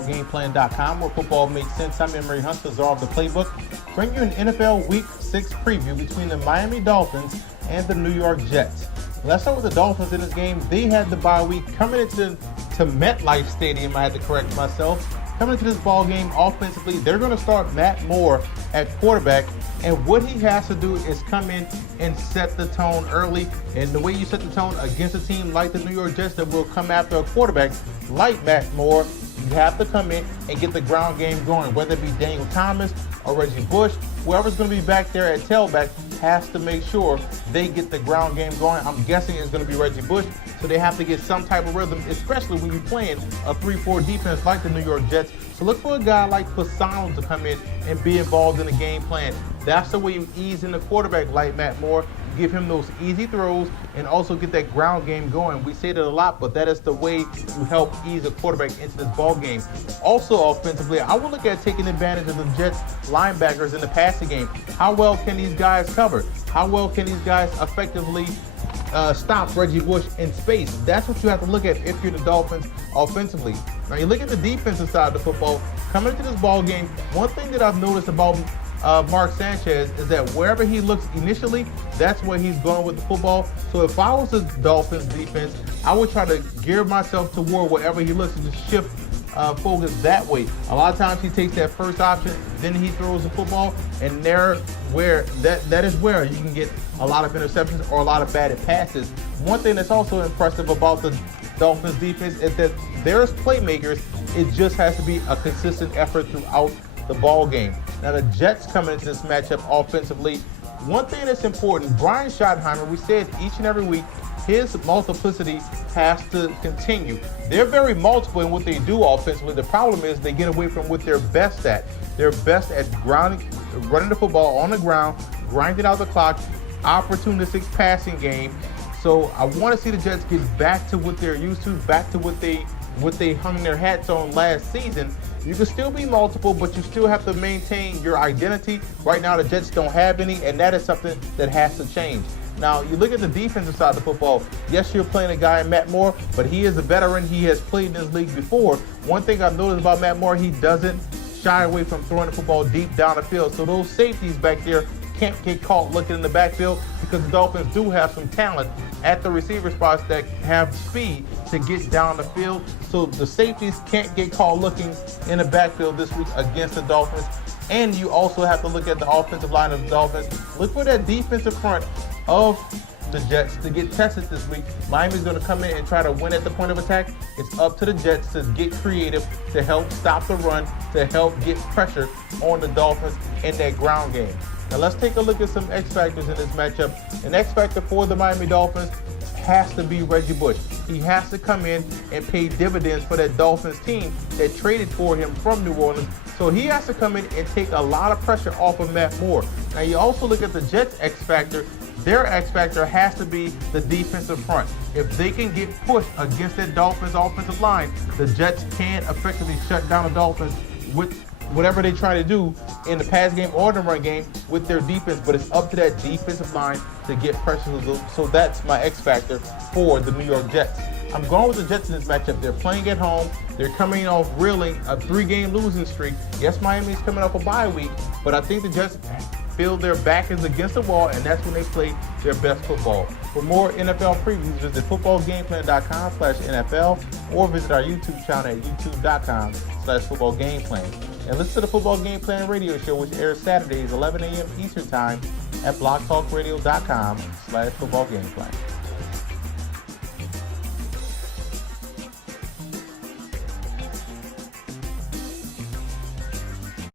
footballgameplan.com, where football makes sense. I'm Emery Hunt, the czar of the playbook. Bring you an NFL Week 6 preview between the Miami Dolphins and the New York Jets. Let's start with the Dolphins in this game. They had the bye week coming into MetLife Stadium. I had to correct myself. Coming into this ball game offensively, they're going to start Matt Moore at quarterback, and what he has to do is come in and set the tone early. And the way you set the tone against a team like the New York Jets that will come after a quarterback like Matt Moore, you have to come in and get the ground game going, whether it be Daniel Thomas or Reggie Bush. Whoever's going to be back there at tailback has to make sure they get the ground game going. I'm guessing it's going to be Reggie Bush, so they have to get some type of rhythm, especially when you're playing a 3-4 defense like the New York Jets. So look for a guy like Fasano to come in and be involved in the game plan. That's the way you ease in the quarterback like Matt Moore. Give him those easy throws and also get that ground game going. We say that a lot, but that is the way to help ease a quarterback into this ball game. Also offensively, I will look at taking advantage of the Jets linebackers in the passing game. How well can these guys cover? How well can these guys effectively stop Reggie Bush in space? That's what you have to look at if you're the Dolphins offensively. Now you look at the defensive side of the football. Coming into this ball game, one thing that I've noticed about Mark Sanchez is that wherever he looks initially, that's where he's going with the football. So if I was the Dolphins defense, I would try to gear myself toward wherever he looks and just shift focus that way. A lot of times he takes that first option, then he throws the football, and that is where you can get a lot of interceptions or a lot of batted passes. One thing that's also impressive about the Dolphins defense is that there's playmakers. It just has to be a consistent effort throughout the ball game. Now the Jets coming into this matchup offensively, one thing that's important, Brian Schottenheimer, we said each and every week, his multiplicity has to continue. They're very multiple in what they do offensively. The problem is they get away from what they're best at. They're best at running the football on the ground, grinding out the clock, opportunistic passing game. So I want to see the Jets get back to what they're used to, back to what they hung their hats on last season. You can still be multiple, but you still have to maintain your identity. Right now, the Jets don't have any, and that is something that has to change. Now, you look at the defensive side of the football. Yes, you're playing a guy in Matt Moore, but he is a veteran. He has played in this league before. One thing I've noticed about Matt Moore, he doesn't shy away from throwing the football deep down the field. So those safeties back there can't get caught looking in the backfield, because the Dolphins do have some talent at the receiver spots that have speed to get down the field. So the safeties can't get caught looking in the backfield this week against the Dolphins. And you also have to look at the offensive line of the Dolphins. Look for that defensive front of the Jets to get tested this week. Miami's going to come in and try to win at the point of attack. It's up to the Jets to get creative, to help stop the run, to help get pressure on the Dolphins in that ground game. Now let's take a look at some X factors in this matchup. An X factor for the Miami Dolphins has to be Reggie Bush. He has to come in and pay dividends for that Dolphins team that traded for him from New Orleans. So he has to come in and take a lot of pressure off of Matt Moore. Now you also look at the Jets X factor. Their X factor has to be the defensive front. If they can get pushed against that Dolphins offensive line, the Jets can effectively shut down the Dolphins with whatever they try to do in the pass game or the run game with their defense. But it's up to that defensive line to get pressure. So that's my X factor for the New York Jets. I'm going with the Jets in this matchup. They're playing at home. They're coming off reeling a 3-game losing streak. Yes, Miami's coming off a bye week, but I think the Jets feel their back is against the wall, and that's when they play their best football. For more NFL previews, visit footballgameplan.com/NFL or visit our YouTube channel at youtube.com/footballgameplan. And listen to the Football Game Plan radio show, which airs Saturdays 11 a.m. Eastern Time at blogtalkradio.com/footballgameplan.